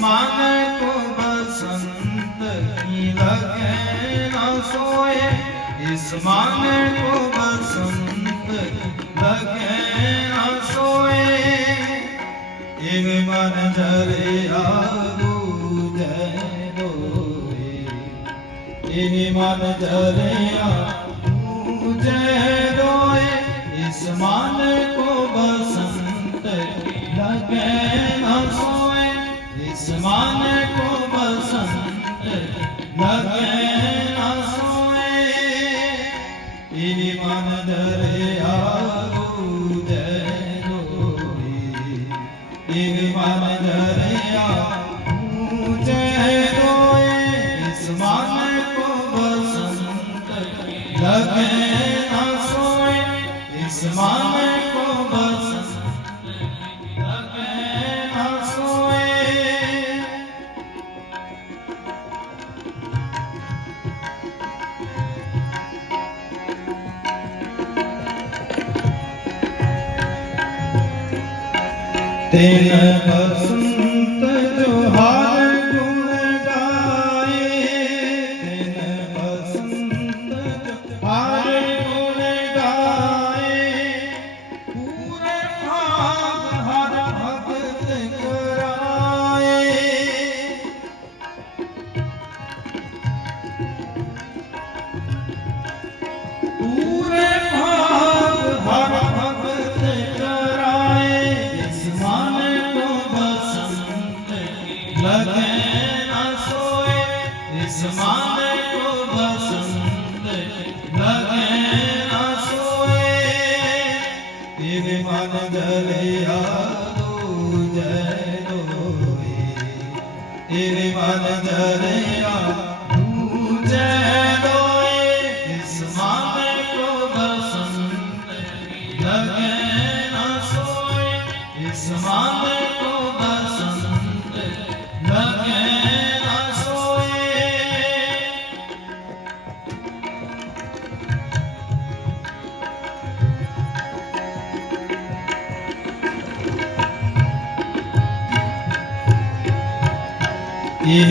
मान को बसंत की लगे न सोए, इस मान को बसंत लगे न सोए। इव मन जरे दूजे दोए, इव मन जरे दूजे दोए। इस मान को बसंत लगे न सोए, इस मान को बसंत लगे न सोए। इव मन जरे दूजे दोए, इव मन जरे दूजे दोए। इस मान को बसंत लगे न सोए, इस मान को बसंत लगे न सोए। तेन बसंत जो हार गुण गाए, तेन बसंत जो हार गुण गाए। पूरे भाग हर भगत कराए, पूरे भाग हर भगत कराए। इस मान को बसंत लगे न सोए, इस मान को बसंत लगे न सोए। इव मन जरे दूजे दोए, इव मन जरे दूजे दोए। इस मान को बसंत लगे न सोए, इस मान को बसंत लगे न सोए। इव